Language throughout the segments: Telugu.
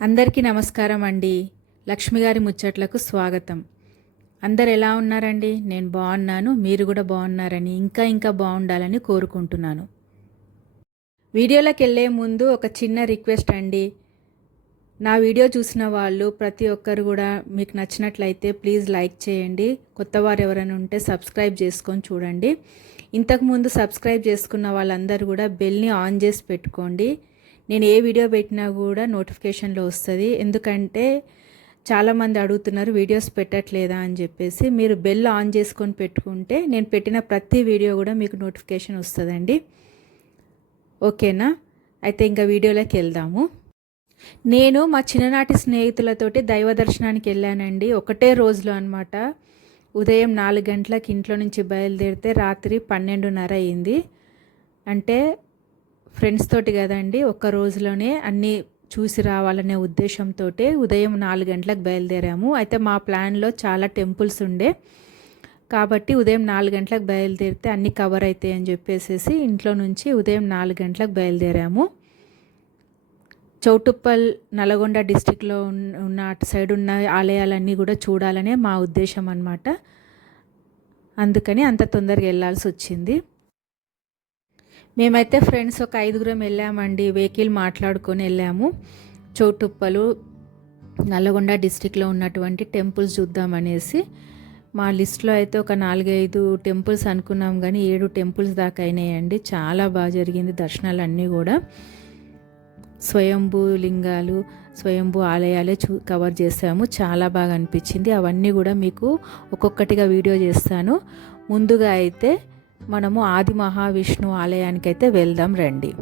అందరికీ నమస్కారం అండి. లక్ష్మి గారి ముచ్చట్లకు స్వాగతం. అందరు ఎలా ఉన్నారండి? నేను బాగున్నాను మీరు కూడా బాగున్నారని ఇంకా ఇంకా బాగుండాలని కోరుకుంటున్నాను. వీడియోలోకి వెళ్ళే ముందు ఒక చిన్న రిక్వెస్ట్ అండి. నా వీడియో చూసిన వాళ్ళు ప్రతి ఒక్కరు కూడా మీకు నచ్చినట్లయితే ప్లీజ్ లైక్ చేయండి. కొత్త వారు ఎవరైనా ఉంటే సబ్స్క్రైబ్ చేసుకొని చూడండి. ఇంతకుముందు సబ్స్క్రైబ్ చేసుకున్న వాళ్ళందరూ కూడా బెల్ని ఆన్ చేసి పెట్టుకోండి. నేను ఏ వీడియో పెట్టినా కూడా నోటిఫికేషన్లో వస్తుంది. ఎందుకంటే చాలామంది అడుగుతున్నారు వీడియోస్ పెట్టట్లేదా? అని చెప్పేసి. మీరు బెల్ ఆన్ చేసుకొని పెట్టుకుంటే నేను పెట్టిన ప్రతి వీడియో కూడా మీకు నోటిఫికేషన్ వస్తుందండి. ఓకేనా? అయితే ఇంకా వీడియోలోకి వెళ్దాము. నేను మా చిన్ననాటి స్నేహితులతోటి దైవ దర్శనానికి వెళ్ళానండి. ఒకటే రోజులో అనమాట ఉదయం నాలుగు గంటలకు ఇంట్లో నుంచి బయలుదేరితే రాత్రి పన్నెండున్నర అయింది. అంటే ఫ్రెండ్స్ తోటి కదండి ఒక్క రోజులోనే అన్నీ చూసి రావాలనే ఉద్దేశంతో ఉదయం నాలుగు గంటలకు బయలుదేరాము. అయితే మా ప్లాన్లో చాలా టెంపుల్స్ ఉండే. కాబట్టి ఉదయం నాలుగు గంటలకు బయలుదేరితే అన్నీ కవర్ అవుతాయి అని చెప్పేసి ఇంట్లో నుంచి ఉదయం నాలుగు గంటలకు బయలుదేరాము. చౌటుప్పల్ నల్గొండ డిస్టిక్లో ఉన్న అటు సైడ్ ఉన్న ఆలయాలన్నీ కూడా చూడాలనే మా ఉద్దేశం అనమాట అందుకని అంత తొందరగా వెళ్ళాల్సి వచ్చింది. మేమైతే ఫ్రెండ్స్ ఒక ఐదుగురం వెళ్ళామండి వెహికల్ మాట్లాడుకొని వెళ్ళాము. చౌటుప్పలు నల్లగొండ డిస్టిక్లో ఉన్నటువంటి టెంపుల్స్ చూద్దామనేసి మా లిస్ట్లో అయితే ఒక నాలుగైదు టెంపుల్స్ అనుకున్నాం కానీ ఏడు టెంపుల్స్ దాకా అయినాయండి. చాలా బాగా జరిగింది దర్శనాలు అన్నీ కూడా. స్వయంభూ లింగాలు స్వయంభూ ఆలయాలే చూ కవర్ చేసాము చాలా బాగా అనిపించింది. అవన్నీ కూడా మీకు ఒక్కొక్కటిగా వీడియో చేస్తాను. ముందుగా అయితే మనము ఆది మహావిష్ణు ఆలయానికి అయితే వెళ్దాం రండి.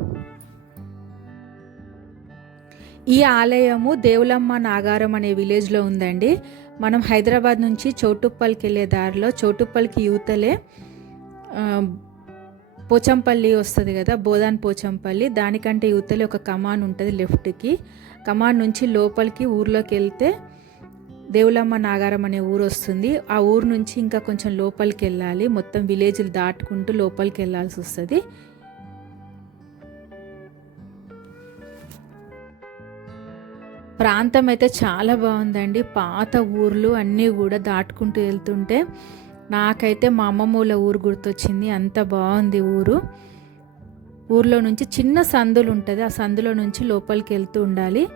ఈ ఆలయము దేవులమ్మ నాగారం అనే విలేజ్లో ఉందండి. మనం హైదరాబాద్ నుంచి చోటుప్పల్కి వెళ్ళే దారిలో చోటుప్పల్కి యూతలే పోచంపల్లి వస్తుంది కదా బోదాన్ పోచంపల్లి. దానికంటే యూతలే ఒక కమాన్ ఉంటుంది లెఫ్ట్కి. కమాన్ నుంచి లోపలికి ఊర్లోకి వెళ్తే దేవులమ్మ నాగారం అనే ఊరు వస్తుంది. ఆ ఊరు నుంచి ఇంకా కొంచెం లోపలికి వెళ్ళాలి మొత్తం విలేజ్లు దాటుకుంటూ లోపలికి వెళ్ళాల్సి వస్తుంది. ప్రాంతం అయితే చాలా బాగుందండి. పాత ఊర్లు అన్నీ కూడా దాటుకుంటూ వెళ్తుంటే నాకైతే మా అమ్మమ్మూల ఊరు గుర్తొచ్చింది. అంత బాగుంది ఊరు. ఊర్లో నుంచి చిన్న సందులు ఉంటుంది. ఆ సందులో నుంచి లోపలికి వెళ్తూ ఉండాలి.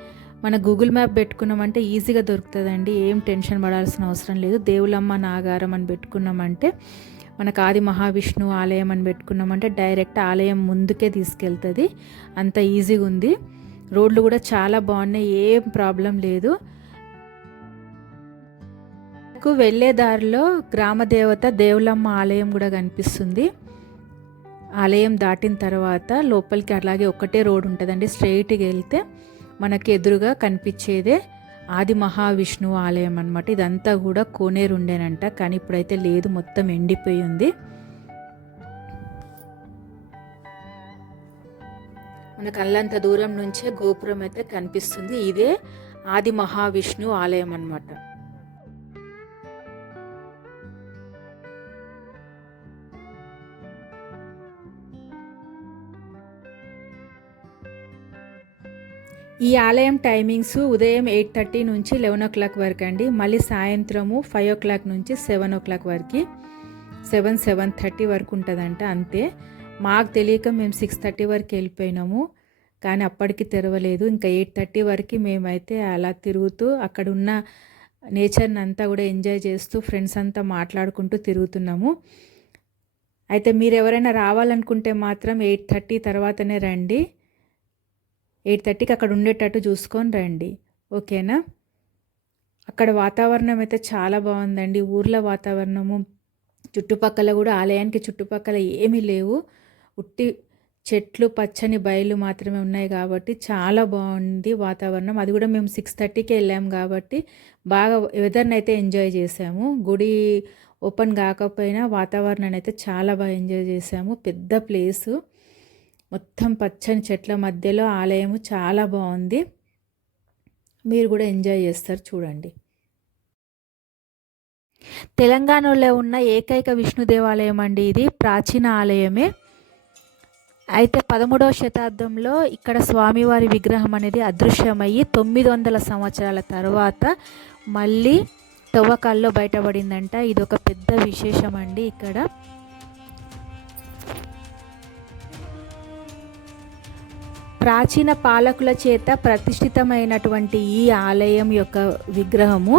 మన గూగుల్ మ్యాప్ పెట్టుకున్నామంటే ఈజీగా దొరుకుతుందండి. ఏం టెన్షన్ పడాల్సిన అవసరం లేదు. దేవులమ్మ నాగారం అని పెట్టుకున్నామంటే మనకు ఆది మహావిష్ణు ఆలయం అని పెట్టుకున్నామంటే డైరెక్ట్ ఆలయం ముందుకే తీసుకెళ్తుంది. అంత ఈజీగా ఉంది. రోడ్లు కూడా చాలా బాగున్నాయి. ఏం ప్రాబ్లం లేదు. వెళ్ళే దారిలో గ్రామదేవత దేవులమ్మ ఆలయం కూడా కనిపిస్తుంది. ఆలయం దాటిన తర్వాత లోపలికి అలాగే ఒకటే రోడ్ ఉంటుందండి. స్ట్రైట్గా వెళ్తే మనకి ఎదురుగా కనిపించేదే ఆది మహావిష్ణువు ఆలయం అనమాట ఇదంతా కూడా కోనేరు ఉండేనంట కానీ ఇప్పుడైతే లేదు మొత్తం ఎండిపోయి ఉంది మనకు అల్లంత దూరం నుంచే గోపురం అయితే కనిపిస్తుంది. ఇదే ఆది మహావిష్ణు ఆలయం అనమాట ఈ ఆలయం టైమింగ్స్ ఉదయం ఎయిట్ థర్టీ నుంచి లెవెన్ ఓ క్లాక్ వరకు అండి. మళ్ళీ సాయంత్రము ఫైవ్ ఓ క్లాక్ నుంచి సెవెన్ ఓ క్లాక్ వరకు. సెవెన్ సెవెన్ థర్టీ వరకు ఉంటుందంట అంతే. మాకు తెలియక మేము సిక్స్ థర్టీ వరకు వెళ్ళిపోయినాము. కానీ అప్పటికి తెరవలేదు. ఇంకా ఎయిట్ థర్టీ వరకు మేమైతే అలా తిరుగుతూ అక్కడ ఉన్న నేచర్ని అంతా కూడా ఎంజాయ్ చేస్తూ ఫ్రెండ్స్ అంతా మాట్లాడుకుంటూ తిరుగుతున్నాము. అయితే మీరు ఎవరైనా రావాలనుకుంటే మాత్రం ఎయిట్ థర్టీ తర్వాతనే రండి. ఎయిట్ థర్టీకి అక్కడ ఉండేటట్టు చూసుకొని రండి. ఓకేనా? అక్కడ వాతావరణం అయితే చాలా బాగుందండి. ఊర్లో వాతావరణము చుట్టుపక్కల కూడా ఆలయానికి చుట్టుపక్కల ఏమీ లేవు. ఉట్టి చెట్లు పచ్చని బయలు మాత్రమే ఉన్నాయి కాబట్టి చాలా బాగుంది వాతావరణం. అది కూడా మేము సిక్స్ థర్టీకి వెళ్ళాము కాబట్టి బాగా వెదర్ని అయితే ఎంజాయ్ చేసాము. గుడి ఓపెన్ కాకపోయినా వాతావరణాన్ని అయితే చాలా బాగా ఎంజాయ్ చేసాము. పెద్ద ప్లేసు. మొత్తం పచ్చని చెట్ల మధ్యలో ఆలయము చాలా బాగుంది. మీరు కూడా ఎంజాయ్ చేస్తారు చూడండి. తెలంగాణలో ఉన్న ఏకైక విష్ణు దేవాలయం అండి ఇది. ప్రాచీన ఆలయమే. అయితే పదమూడవ శతాబ్దంలో ఇక్కడ స్వామివారి విగ్రహం అనేది అదృశ్యమయ్యి తొమ్మిది వందల సంవత్సరాల తర్వాత మళ్ళీ తవ్వకాల్లో బయటపడిందంట. ఇది ఒక పెద్ద విశేషం అండి ఇక్కడ. ప్రాచీన పాలకుల చేత ప్రతిష్ఠితమైనటువంటి ఈ ఆలయం యొక్క విగ్రహము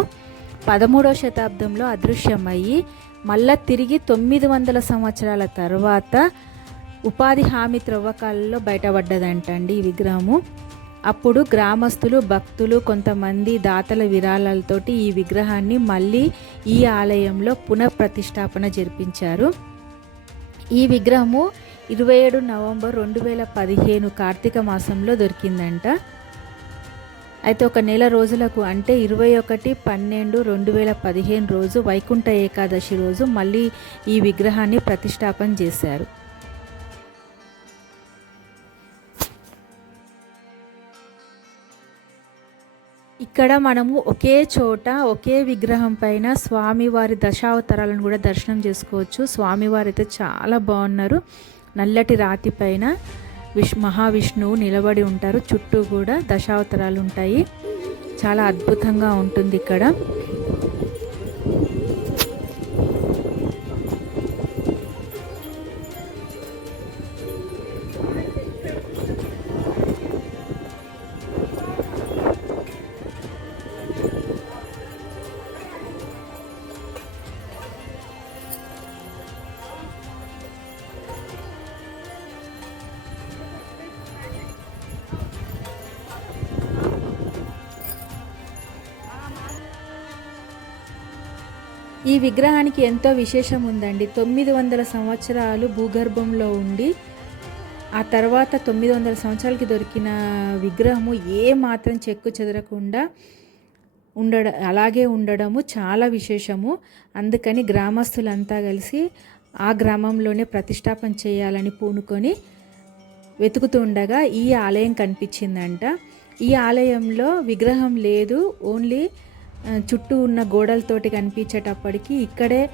పదమూడవ శతాబ్దంలో అదృశ్యమయ్యి మళ్ళా తిరిగి తొమ్మిది వందల సంవత్సరాల తర్వాత ఉపాధి హామీ త్రవ్వకాలలో బయటపడ్డదంటండి ఈ విగ్రహము. అప్పుడు గ్రామస్తులు భక్తులు కొంతమంది దాతల విరాళాలతోటి ఈ విగ్రహాన్ని మళ్ళీ ఈ ఆలయంలో పునఃప్రతిష్టాపన జరిపించారు. ఈ విగ్రహము ఇరవై ఏడు నవంబర్ రెండు వేల పదిహేను కార్తీక మాసంలో దొరికిందంట. అయితే ఒక నెల రోజులకు అంటే ఇరవై ఒకటి పన్నెండు రెండు వేల పదిహేను రోజు వైకుంఠ ఏకాదశి రోజు మళ్ళీ ఈ విగ్రహాన్ని ప్రతిష్టాపన చేశారు. ఇక్కడ మనము ఒకే చోట ఒకే విగ్రహం పైన స్వామివారి దశావతారాలను కూడా దర్శనం చేసుకోవచ్చు. స్వామివారు అయితే చాలా బాగున్నారు. నల్లటి రాతి పైన విష్ మహావిష్ణువు నిలబడి ఉంటారు. చుట్టూ కూడా దశావతారాలు ఉంటాయి. చాలా అద్భుతంగా ఉంటుంది ఇక్కడ. ఈ విగ్రహానికి ఎంతో విశేషం ఉందండి. తొమ్మిది వందల సంవత్సరాలు భూగర్భంలో ఉండి ఆ తర్వాత తొమ్మిది వందల సంవత్సరాలకి దొరికిన విగ్రహము ఏ మాత్రం చెక్కు చెదరకుండా ఉండడ అలాగే ఉండడము చాలా విశేషము. అందుకని గ్రామస్తులంతా కలిసి ఆ గ్రామంలోనే ప్రతిష్టాపన చేయాలని పూనుకొని వెతుకుతూ ఉండగా ఈ ఆలయం కనిపించిందంట. ఈ ఆలయంలో విగ్రహం లేదు ఓన్లీ చుట్టూ ఉన్న గోడలతోటి కనిపించేటప్పటికి ఇక్కడే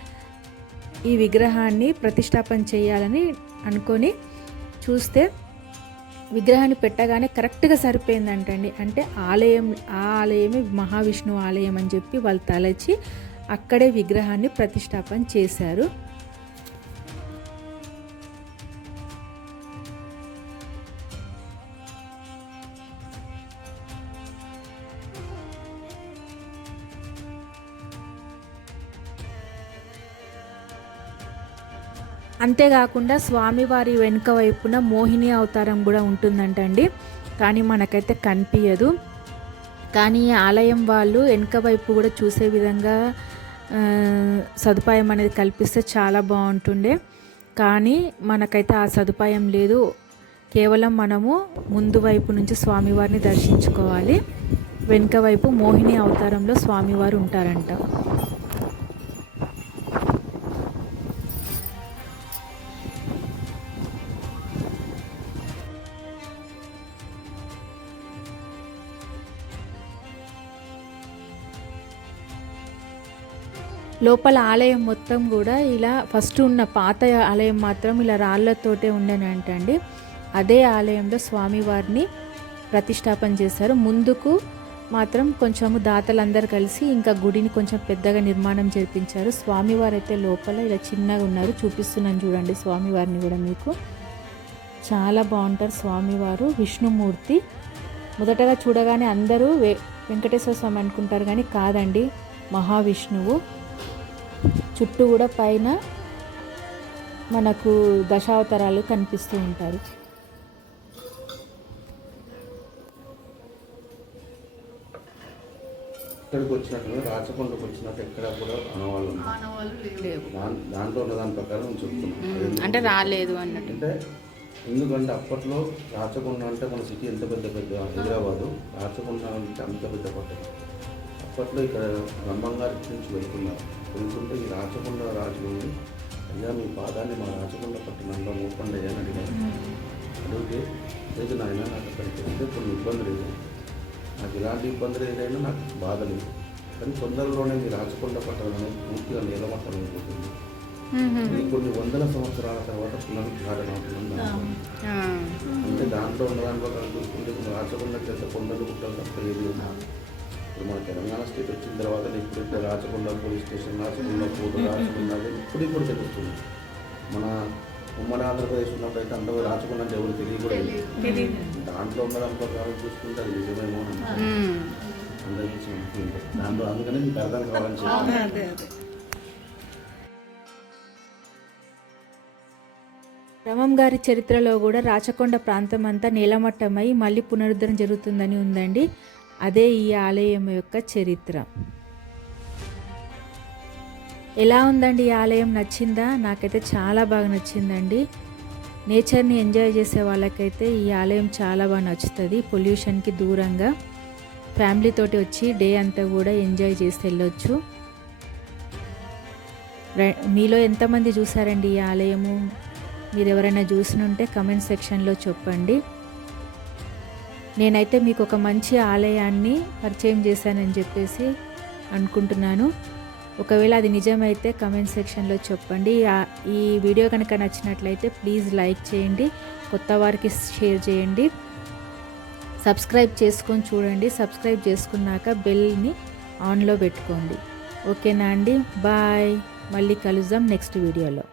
ఈ విగ్రహాన్ని ప్రతిష్టాపన చేయాలని అనుకొని చూస్తే విగ్రహాన్ని పెట్టగానే కరెక్ట్గా సరిపోయిందంటండి. అంటే ఆలయం ఆ ఆలయమే మహావిష్ణువు ఆలయం అని చెప్పి వాళ్ళు తలచి అక్కడే విగ్రహాన్ని ప్రతిష్టాపన చేశారు. అంతేకాకుండా స్వామివారి వెనుక వైపున మోహిని అవతారం కూడా ఉంటుందంటండి. కానీ మనకైతే కనిపించదు కానీ ఆలయం వాళ్ళు వెనుక వైపు కూడా చూసే విధంగా సదుపాయం అనేది కల్పిస్తే చాలా బాగుంటుండే. కానీ మనకైతే ఆ సదుపాయం లేదు. కేవలం మనము ముందు వైపు నుంచి స్వామివారిని దర్శించుకోవాలి. వెనుక వైపు మోహిని అవతారంలో స్వామివారు ఉంటారంట. లోపల ఆలయం మొత్తం కూడా ఇలా ఫస్ట్ ఉన్న పాత ఆలయం మాత్రం ఇలా రాళ్ళతోటే ఉండేనంటండి. అదే ఆలయంలో స్వామివారిని ప్రతిష్టాపన చేశారు. ముందుకు మాత్రం కొంచెము దాతలందరూ కలిసి ఇంకా గుడిని కొంచెం పెద్దగా నిర్మాణం జరిపించారు స్వామివారు అయితే లోపల ఇలా చిన్నగా ఉన్నారు. చూపిస్తున్నాను చూడండి స్వామివారిని కూడా మీకు. చాలా బాగుంటారు స్వామివారు విష్ణుమూర్తి. మొదటగా చూడగానే అందరూ వె వెంకటేశ్వర స్వామి అనుకుంటారు కానీ కాదండి మహావిష్ణువు. చుట్టూ కూడా పైన మనకు దశావతారాలు కనిపిస్తూ ఉంటారు. ఇక్కడికి వచ్చినట్టు రాచకొండకు వచ్చినట్టు ఎక్కడ కూడా ఆనవాళ్ళు దాంట్లో ఉన్న దాని ప్రకారం నేను చెప్తున్నాను అంటే రాలేదు అన్నట్టు. అంటే ఎందుకంటే అప్పట్లో రాచకొండ అంటే మన సిటీ ఎంత పెద్ద పెద్ద హైదరాబాదు రాచకొండ అంటే అంత పెద్ద పట్టణం. అప్పట్లో ఇక్కడ బ్రహ్మంగారి నుంచి వెళ్తున్నారు. వెళ్తుంటే ఈ రాచకొండ రాజుని అయ్యా మీ పాదాన్ని మా రాచకొండ పట్టణంలో మోపండి అయ్యా అని అడిగారు. అడిగితే లేదు నాయన నాకు అక్కడికి వెళ్తే కొన్ని ఇబ్బందులు లేదు నాకు ఇలాంటి ఇబ్బందులు ఏదైనా నాకు బాధ లేదు. కానీ తొందరలోనే మీ రాచకొండ పట్టణం పూర్తిగా నీలమట్టం అయిపోతుంది. ఇది కొన్ని వందల సంవత్సరాల తర్వాత పునరుద్ధారణ అవుతుంది అంటే దాంట్లో ఉన్న దాంట్లో ఇప్పుడు రాచకొండ చేత కొండలు గుట్టలు తప్ప ఏది ఇప్పుడు మన తెలంగాణ స్టేట్ వచ్చిన తర్వాత ఇప్పుడైతే Rachakonda police station Rachakonda court Rachakonda ఇప్పుడు ఇప్పుడు తెలుస్తుంది. మన ఉమ్మడి ఆంధ్రప్రదేశ్ ఉన్నప్పుడైతే అంత రాచకొండ అంటే ఎవరు తెలియ కూడా తెలియదు. దాంట్లో ఉన్న దాని ప్రకారం చూసుకుంటే అది నిజమేమో. అందరికీ దాంట్లో అందుకనే మీకు అర్థం కావాలని అదే రమం గారి చరిత్రలో కూడా రాచకొండ ప్రాంతం అంతా నేలమట్టమై మళ్ళీ పునరుద్ధరణ జరుగుతుందని ఉందండి. అదే ఈ ఆలయం యొక్క చరిత్ర. ఎలా ఉందండి ఈ ఆలయం? నచ్చిందా? నాకైతే చాలా బాగా నచ్చిందండి. నేచర్ని ఎంజాయ్ చేసే వాళ్ళకైతే ఈ ఆలయం చాలా బాగా నచ్చుతుంది. పొల్యూషన్కి దూరంగా ఫ్యామిలీతోటి వచ్చి డే అంతా కూడా ఎంజాయ్ చేసి వెళ్ళొచ్చు. మీలో ఎంతమంది చూసారండి ఈ ఆలయము? మీరు ఎవరైనా చూసినుంటే కమెంట్ సెక్షన్లో చెప్పండి. నేనైతే మీకు ఒక మంచి ఆలయాన్ని పరిచయం చేశానని చెప్పేసి అనుకుంటున్నాను. ఒకవేళ అది నిజమైతే కమెంట్ సెక్షన్లో చెప్పండి. ఈ వీడియో కనుక నచ్చినట్లయితే ప్లీజ్ లైక్ చేయండి. కొత్త వారికి షేర్ చేయండి. సబ్స్క్రైబ్ చేసుకొని చూడండి. సబ్స్క్రైబ్ చేసుకున్నాక బెల్ని ఆన్లో పెట్టుకోండి. ఓకేనా అండి? బాయ్ మళ్ళీ కలుద్దాం నెక్స్ట్ వీడియోలో